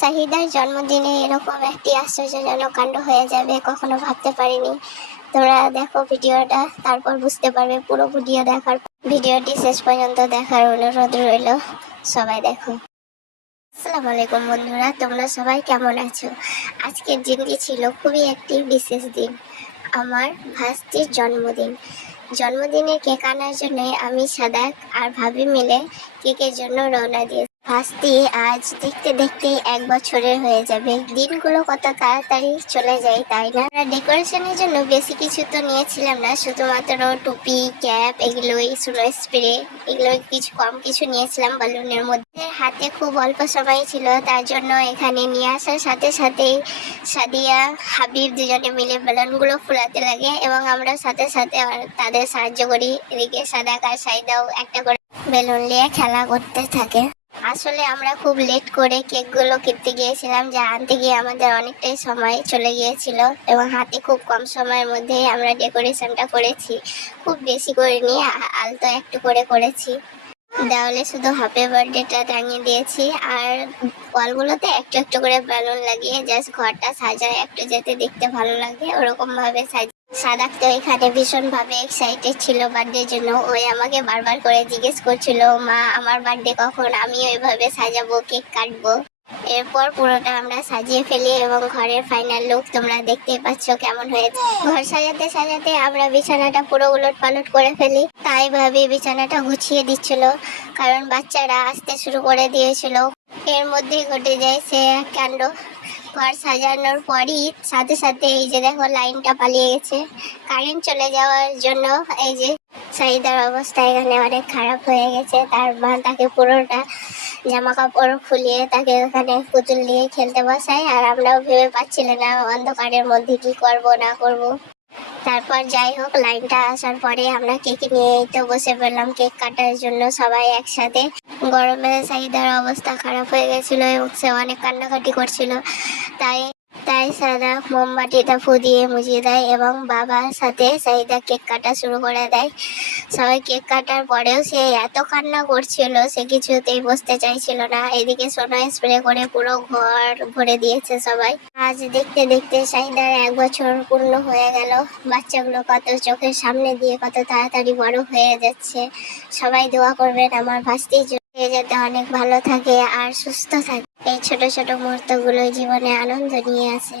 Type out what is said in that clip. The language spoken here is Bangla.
শাহিদার জন্মদিনে এরকম একটি আশ্চর্যজনক কাণ্ড হয়ে যাবে কখনো ভাবতে পারিনি। তোমরা দেখো ভিডিওটা, তারপর বুঝতে পারবে। পুরো ভিডিওটি শেষ পর্যন্ত দেখার অনুরোধ রইল। সবাই দেখো। আসসালামু আলাইকুম বন্ধুরা, তোমরা সবাই কেমন আছো? আজকের দিনটি ছিল খুবই একটি বিশেষ দিন, আমার ভাস্তির জন্মদিনে কেক আনার জন্য আমি, সাদাক আর ভাবি মিলে কেকের জন্য রওনা দিয়েছি। ভাস্তি আজ দেখতে দেখতে 1 বছরের হয়ে যাবে। দিনগুলো কত তাড়াতাড়ি চলে যায়, তাই না? ডেকোরেশনের জন্য বেশি কিছু তো নিয়েছিলাম না, শুধুমাত্র টুপি, ক্যাপ, এগুলোই, সুনো স্প্রে, এগুলো কম কিছু নিয়েছিলাম বালুনের মধ্যে। হাতে খুব অল্প সময় ছিল, তার জন্য এখানে নিয়ে আসার সাথে সাথেই সাদিয়া, হাবিব দুজনে মিলে বেলুনগুলো ফুলাতে লাগে এবং আমরা সাথে সাথে তাদের সাহায্য করি। এদিকে সাদাক আর সাইদাও একটা করে বেলুন নিয়ে খেলা করতে থাকে। আসলে আমরা খুব লেট করে কেকগুলো কিনতে গিয়েছিলাম, যা আনতে গিয়ে আমাদের অনেকটাই সময় চলে গিয়েছিল এবং হাতে খুব কম সময়ের মধ্যে আমরা ডেকোরেশনটা করেছি। খুব বেশি করিনি, আলতো একটু করে করেছি। দেওয়ালে শুধু হ্যাপি বার্থডেটা টাঙিয়ে দিয়েছি আর ওয়ালগুলোতে একটু একটু করে বেলুন লাগিয়ে জাস্ট ঘরটা সাজায়, একটু যাতে দেখতে ভালো লাগে ওরকম ভাবে সাজিয়ে। সাদাক তো এখানে ভীষণ ভাবে এক্সাইটেড ছিল বার্থডের জন্য। ওই আমাকে বারবার করে জিজ্ঞেস করছিল, মা আমার বার্থডে কখন, আমিও এভাবে সাজাবো, কেক কাটবো। এরপর পুরোটা আমরা সাজিয়ে ফেলি এবং ঘরের ফাইনাল লুক তোমরা দেখতে পাচ্ছ কেমন হয়েছে। ঘর সাজাতে সাজাতে আমরা বিছানাটা পুরো উলট পালট করে ফেলি। তাই ভাবি বিছানাটা গুছিয়ে দিচ্ছিল, কারণ বাচ্চারা আসতে শুরু করে দিয়েছিল। এর মধ্যেই ঘটে যায় সে এক কাণ্ড। ঘর সাজানোর পরই সাথে সাথে এই যে দেখো লাইনটা পালিয়ে গেছে কারেন্ট চলে যাওয়ার জন্য। এই যে সাইদার অবস্থা এখানে অনেক খারাপ হয়ে গেছে। তার মা তাকে পুরোটা জামা কাপড় খুলিয়ে তাকে ওখানে পুতুল দিয়ে খেলতে বসায়, আর আমরাও ভেবে পাচ্ছিলাম না অন্ধকারের মধ্যে কি করব না করব। তারপর যাই হোক, লাইনটা আসার পরে আমরা কেক নিয়েই তো বসে পড়লাম কেক কাটার জন্য সবাই একসাথে। গরমে সাইদার অবস্থা খারাপ হয়ে গেছিল এবং সে অনেক কান্নাকাটি করছিল। তাই সাদা মোমবাতিটা ফু দিয়ে মুছিয়ে দেয় এবং বাবার সাথে সাইদা কেক কাটা শুরু করে দেয়। সবাই কেক কাটার পরেও সে এত কান্না করছিল, সে কিছুতেই বসতে চাইছিল না। এদিকে সোনা স্প্রে করে পুরো ঘর ভরে দিয়েছে সবাই। আজ দেখতে দেখতে সাইদার 1 বছর পূর্ণ হয়ে গেল। বাচ্চাগুলো কত চোখের সামনে দিয়ে কত তাড়াতাড়ি বড় হয়ে যাচ্ছে। সবাই দোয়া করবেন আমার ভাস্তির জন্য, যাতে অনেক ভালো থাকে আর সুস্থ থাকে। এই ছোট ছোট মুহূর্তগুলো জীবনে আনন্দ নিয়ে আসে।